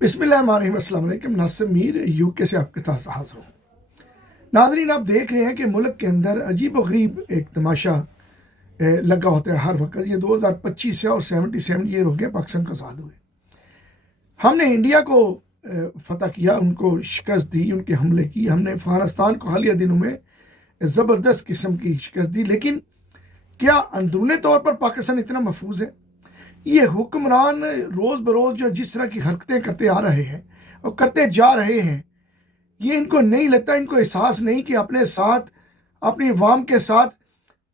بسم اللہ الرحمن الرحیم۔ السلام علیکم۔ ناصر میر UK سے آپ کے ساتھ حاضر ہوں۔ ناظرین، آپ دیکھ رہے ہیں کہ ملک کے اندر عجیب و غریب ایک تماشا لگا ہوتا ہے ہر وقت۔ یہ 2025 سے اور 77 ایئر ہو گیا پاکستان کو آزاد ہوئے۔ ہم نے انڈیا کو فتح کیا، ان کو شکست دی، ان کے حملے کی۔ ہم نے افغانستان کو حالیہ دنوں میں زبردست قسم کی شکست دی، لیکن کیا اندرونی طور پر پاکستان اتنا محفوظ ہے؟ یہ حکمران روز بروز جو جس طرح کی حرکتیں کرتے آ رہے ہیں اور کرتے جا رہے ہیں، یہ ان کو نہیں لگتا، ان کو احساس نہیں کہ اپنے ساتھ، اپنی عوام کے ساتھ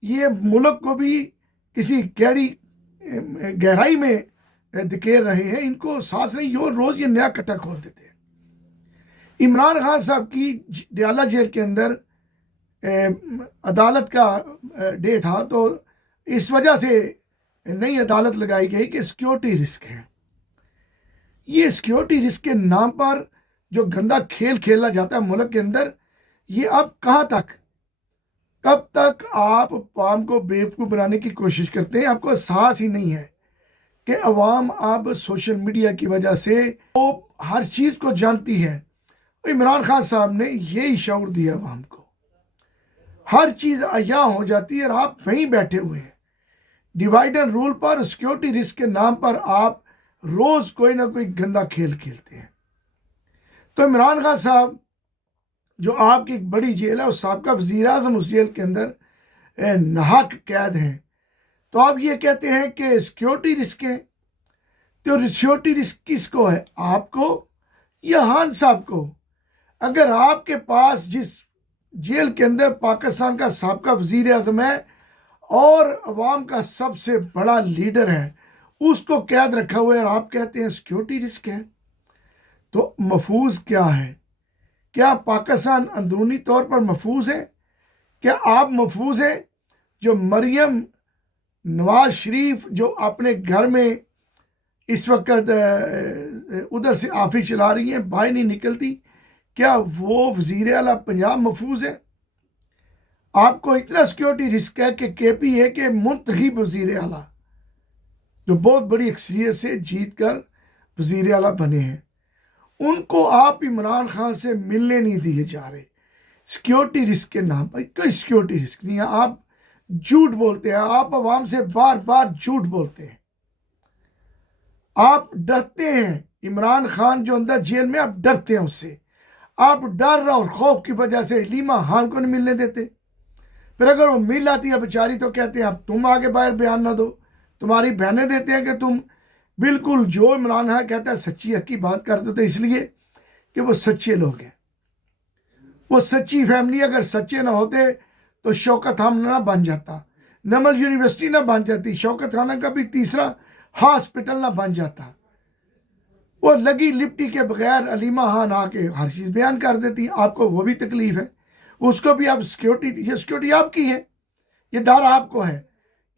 یہ ملک کو بھی کسی گہرائی میں دھکیل رہے ہیں۔ ان کو احساس نہیں، یہ روز یہ نیا کٹا کھول دیتے ہیں۔ عمران خان صاحب کی ڈیالہ جیل کے اندر عدالت کا ڈے تھا، تو اس وجہ سے نئی عدالت لگائی گئی کہ سیکیورٹی رسک ہے۔ یہ سیکیورٹی رسک کے نام پر جو گندا کھیل کھیلا جاتا ہے ملک کے اندر، یہ اب کہاں تک، کب تک آپ عوام کو بیوقوف بنانے کی کوشش کرتے ہیں؟ آپ کو احساس ہی نہیں ہے کہ عوام اب سوشل میڈیا کی وجہ سے وہ ہر چیز کو جانتی ہے۔ عمران خان صاحب نے یہی شعور دیا عوام کو، ہر چیز عیاں ہو جاتی ہے اور آپ وہیں بیٹھے ہوئے ہیں۔ ڈیوائڈ اینڈ رول پر، سیکیورٹی رسک کے نام پر آپ روز کوئی نہ کوئی گندا کھیل کھیلتے ہیں۔ تو عمران خان صاحب جو آپ کی ایک بڑی جیل ہے، اس سابقہ وزیر اعظم اس جیل کے اندر ناحق قید ہیں، تو آپ یہ کہتے ہیں کہ سیکیورٹی رسک ہے۔ تو سیکیورٹی رسک کس کو ہے، آپ کو یا خان صاحب کو؟ اگر آپ کے پاس جس جیل کے اندر پاکستان کا سابقہ وزیر اعظم ہے اور عوام کا سب سے بڑا لیڈر ہے، اس کو قید رکھا ہوا ہے اور آپ کہتے ہیں سیکیورٹی رسک ہے، تو محفوظ کیا ہے؟ کیا پاکستان اندرونی طور پر محفوظ ہے؟ کیا آپ محفوظ ہیں؟ جو مریم نواز شریف جو اپنے گھر میں اس وقت ادھر سے آفس چلا رہی ہیں، باہر نہیں نکلتی، کیا وہ وزیر اعلیٰ پنجاب محفوظ ہے؟ آپ کو اتنا سیکیورٹی رسک ہے کہ KP ہے کہ منتخب وزیر اعلیٰ جو بہت بڑی اکثریت سے جیت کر وزیر اعلیٰ بنے ہیں، ان کو آپ عمران خان سے ملنے نہیں دیے جا رہے سیکیورٹی رسک کے نام پر۔ کوئی سیکیورٹی رسک نہیں ہے، آپ جھوٹ بولتے ہیں، آپ عوام سے بار بار جھوٹ بولتے ہیں، آپ ڈرتے ہیں۔ عمران خان جو اندر جیل میں، آپ ڈرتے ہیں اس سے، آپ ڈر اور خوف کی وجہ سے حلیمہ خان کو نہیں ملنے دیتے۔ پھر اگر وہ مل آتی ہے بیچاری تو کہتے ہیں اب تم آگے باہر بیان نہ دو، تمہاری بہنیں دیتے ہیں کہ تم بالکل جو عمران خان کہتا ہے سچی حقی بات کرتے تھے، اس لیے کہ وہ سچے لوگ ہیں، وہ سچی فیملی۔ اگر سچے نہ ہوتے تو شوکت خانہ نہ بن جاتا، نمل یونیورسٹی نہ بن جاتی، شوکت خانہ کا بھی تیسرا ہاسپٹل نہ بن جاتا۔ وہ لگی لپٹی کے بغیر حلیمہ خان آ کے ہر چیز بیان کر دیتی، آپ کو وہ بھی تکلیف ہے، اس کو بھی آپ سیکیورٹی، یہ سیکیورٹی آپ کی ہے، یہ ڈر آپ کو ہے،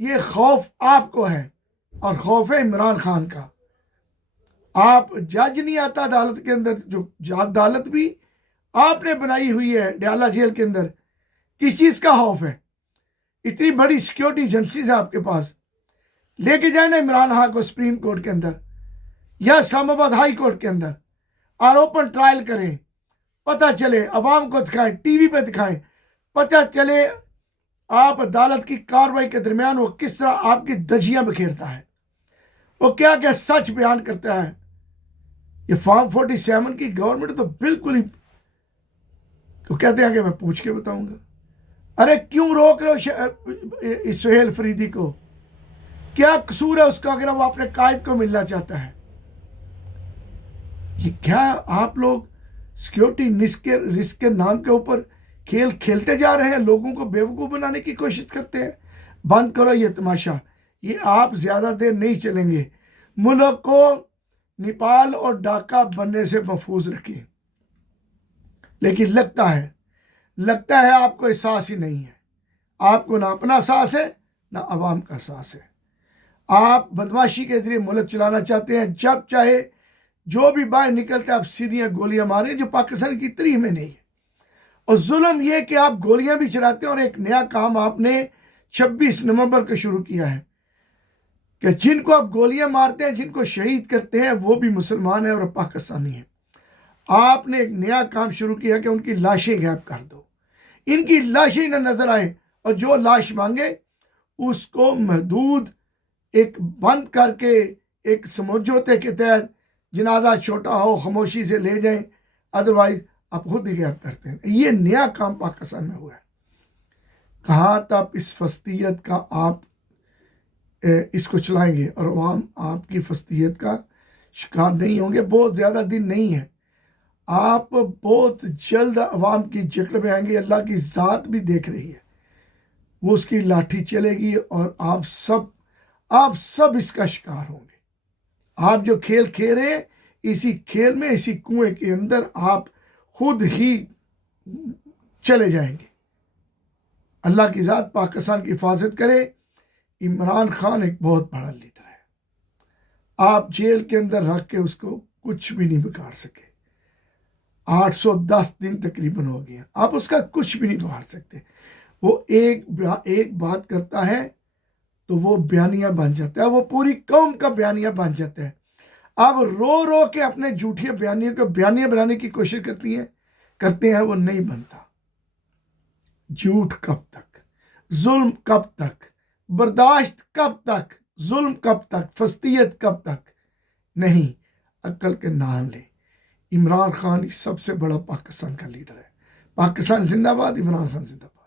یہ خوف آپ کو ہے، اور خوف ہے عمران خان کا۔ آپ جج نہیں آتا عدالت کے اندر، جو عدالت بھی آپ نے بنائی ہوئی ہے ڈیالہ جیل کے اندر، کس چیز کا خوف ہے؟ اتنی بڑی سیکیورٹی ایجنسیز ہے آپ کے پاس، لے کے جائیں نا عمران خان کو سپریم کورٹ کے اندر یا اسلام آباد ہائی کورٹ کے اندر، اور اوپن ٹرائل کریں، پتہ چلے، عوام کو دکھائیں، ٹی وی پہ دکھائیں، پتہ چلے آپ عدالت کی کارروائی کے درمیان وہ کس طرح آپ کی دھجیاں بکھیرتا ہے، وہ کیا کیا سچ بیان کرتا ہے۔ یہ فارم 47 کی گورنمنٹ تو بالکل ہی، وہ کہتے ہیں کہ میں پوچھ کے بتاؤں گا۔ ارے کیوں روک رہے ہو سہیل فریدی کو؟ کیا قصور ہے اس کا اگر وہ اپنے قائد کو ملنا چاہتا ہے؟ یہ کیا آپ لوگ سیکیورٹی رسک کے نام کے اوپر کھیل کھیلتے جا رہے ہیں، لوگوں کو بیوقوف بنانے کی کوشش کرتے ہیں؟ بند کرو یہ تماشا، یہ آپ زیادہ دیر نہیں چلیں گے۔ ملک کو نیپال اور ڈھاکہ بننے سے محفوظ رکھیں، لیکن لگتا ہے آپ کو احساس ہی نہیں ہے۔ آپ کو نہ اپنا احساس ہے نہ عوام کا احساس ہے۔ آپ بدماشی کے ذریعے ملک چلانا چاہتے ہیں، جب چاہے جو بھی باہر نکلتے آپ سیدھیاں گولیاں ماریں، جو پاکستان کی تاریخ میں نہیں ہے۔ اور ظلم یہ کہ آپ گولیاں بھی چلاتے ہیں، اور ایک نیا کام آپ نے 26 نومبر کو شروع کیا ہے، کہ جن کو آپ گولیاں مارتے ہیں، جن کو شہید کرتے ہیں، وہ بھی مسلمان ہیں اور پاکستانی ہیں۔ آپ نے ایک نیا کام شروع کیا کہ ان کی لاشیں غائب کر دو، ان کی لاشیں نہ نظر آئے، اور جو لاش مانگے اس کو محدود ایک بند کر کے ایک سمجھوتے کے تحت جنازہ چھوٹا ہو خاموشی سے لے جائیں، ادروائز آپ خود ہی غائب کرتے ہیں۔ یہ نیا کام پاکستان میں ہوا ہے۔ کہاں تک اس فسطیت کا آپ اس کو چلائیں گے اور عوام آپ کی فسطیت کا شکار نہیں ہوں گے؟ بہت زیادہ دن نہیں ہے، آپ بہت جلد عوام کی جکڑ میں آئیں گے۔ اللہ کی ذات بھی دیکھ رہی ہے، وہ اس کی لاٹھی چلے گی اور آپ سب اس کا شکار ہوں گے۔ آپ جو کھیل کھیل رہے ہیں، اسی کھیل میں، اسی کنویں کے اندر آپ خود ہی چلے جائیں گے۔ اللہ کی ذات پاکستان کی حفاظت کرے۔ عمران خان ایک بہت بڑا لیڈر ہے، آپ جیل کے اندر رکھ کے اس کو کچھ بھی نہیں بگاڑ سکے۔ 810 دن تقریباً ہو گئے ہیں، آپ اس کا کچھ بھی نہیں بگاڑ سکتے۔ وہ ایک بات کرتا ہے تو وہ بیانیہ بن جاتا ہے، وہ پوری قوم کا بیانیہ بن جاتا ہے۔ اب رو رو کے اپنے جھوٹے بیانیہ کو بیانیہ بنانے کی کوشش کرتے ہیں، وہ نہیں بنتا۔ جھوٹ کب تک، ظلم کب تک، برداشت کب تک، ظلم کب تک، فسطیت کب تک؟ نہیں، عقل کے نام لے۔ عمران خان سب سے بڑا پاکستان کا لیڈر ہے۔ پاکستان زندہ باد، عمران خان زندہ باد۔